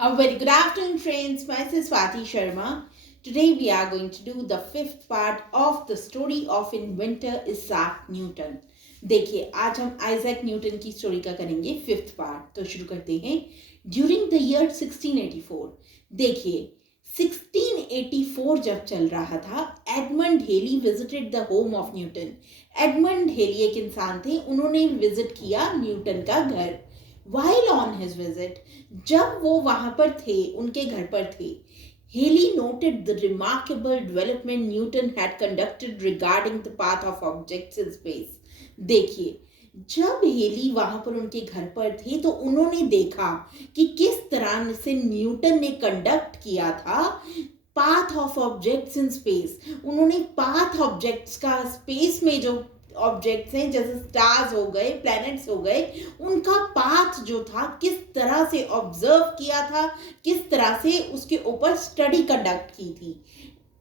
A very good afternoon, friends. Myself Swati Sharma. Today we are going to do the fifth part of the story of inventor Isaac Newton. देखिए आज हम Isaac Newton की story का करेंगे fifth part. तो शुरू करते हैं। ड्यूरिंग द ईयर 1684, देखिए 1684 जब चल रहा था, Edmund Halley visited the home of Newton. Edmund Halley एक इंसान थे, उन्होंने विजिट किया न्यूटन का घर। While on his visit, जब वो वहां पर थे, उनके घर पर थे, Haley noted the remarkable development Newton had conducted regarding the path of objects in space. देखिए, जब हेली वहां पर उनके घर पर थे तो उन्होंने देखा कि किस तरह से न्यूटन ने कंडक्ट किया था path of objects in space. उन्होंने पाथ ऑब्जेक्ट्स का स्पेस में जो ऑब्जेक्ट्स हैं, जैसे स्टार्स हो गए, प्लैनेट्स हो गए, उनका पाथ जो था किस तरह से ऑब्जर्व किया था, किस तरह से उसके ऊपर स्टडी कंडक्ट की थी।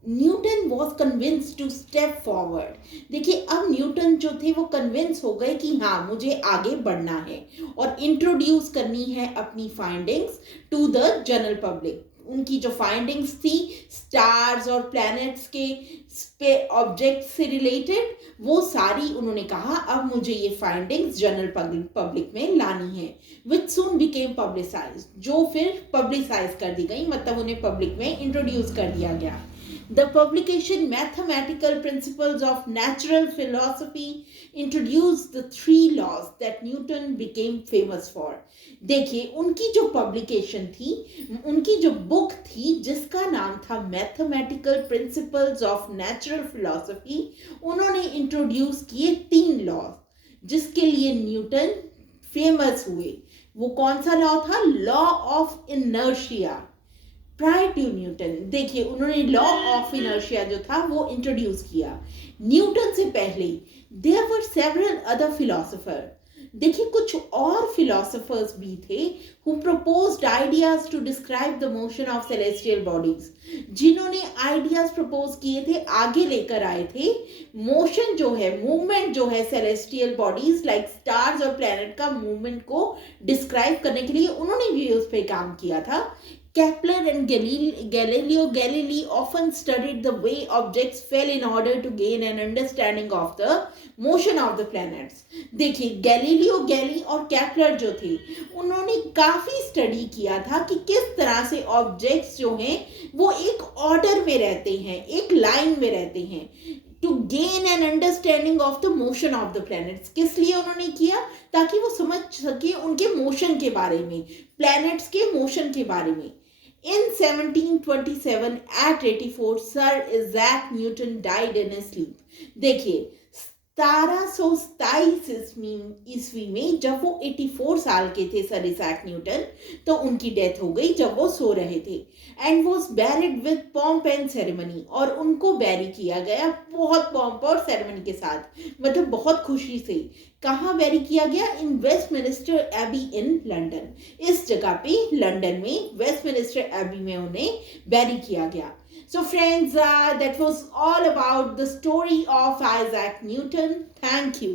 Newton was convince to step forward. देखिए अब न्यूटन जो थे वो कन्विंस हो गए कि हाँ मुझे आगे बढ़ना है और इंट्रोड्यूस करनी है अपनी findings to the general public. उनकी जो फाइंडिंग्स थी स्टार्स और प्लैनेट्स के ऑब्जेक्ट से रिलेटेड, वो सारी उन्होंने कहा अब मुझे ये फाइंडिंग्स जनरल पब्लिक में लानी है, विच सून बिकेम पब्लिसाइज, जो फिर पब्लिसाइज कर दी गई, मतलब उन्हें पब्लिक में इंट्रोड्यूस कर दिया गया। The publication Mathematical Principles of Natural Philosophy introduced the three laws that Newton became famous for. देखिए उनकी जो पब्लिकेशन थी, उनकी जो बुक थी जिसका नाम था mathematical principles of natural philosophy, उन्होंने इंट्रोड्यूस किए तीन लॉ जिसके लिए न्यूटन फेमस हुए। वो कौन सा लॉ था? Law of inertia. Prior to Newton, देखिए उन्होंने लॉ ऑफ इनर्शिया जो था वो इंट्रोड्यूस किया। न्यूटन से पहले there were several other philosopher. देखिए कुछ और फिलोसोफर्स भी थे who proposed ideas to describe the motion of celestial bodies, जिन्होंने आइडियाज प्रपोज किए थे, आगे लेकर आए थे मोशन जो है, मूवमेंट जो है सेलेस्टियल बॉडीज लाइक स्टार्स और प्लैनेट का मूवमेंट को डिस्क्राइब करने के लिए उन्होंने भी उस पर काम किया था। Kepler and Galileo Galilei often studied the way objects fell in order to gain an understanding of the motion of the planets. देखिए गैलीलियो गैली और कैप्लर जो थे उन्होंने काफी स्टडी किया था कि किस तरह से ऑब्जेक्ट्स जो हैं वो एक ऑर्डर में रहते हैं, एक लाइन में रहते हैं, to gain an understanding of the motion of the planets. किस लिए उन्होंने किया? ताकि वो समझ सके उनके मोशन के बारे में, प्लैनेट्स के मोशन के बारे में। In 1727 at 84, Sir Isaac Newton died in his sleep. देखिए 1727 ईस्वी में जब वो 84 साल के थे सर इज़ैक न्यूटन, तो उनकी डेथ हो गई जब वो सो रहे थे। And was buried with pomp and ceremony, और उनको बैरी किया गया बहुत पॉम्प और सेरेमनी के साथ, मतलब बहुत खुशी से। कहाँ बैरी किया गया? इन वेस्टमिनिस्टर एबी इन लंदन। इस जगह पे लंदन में वेस्टमिनिस्टर एबी में उन्हें बैरी किया गया। So friends, that was all about the story of Isaac Newton. Thank you.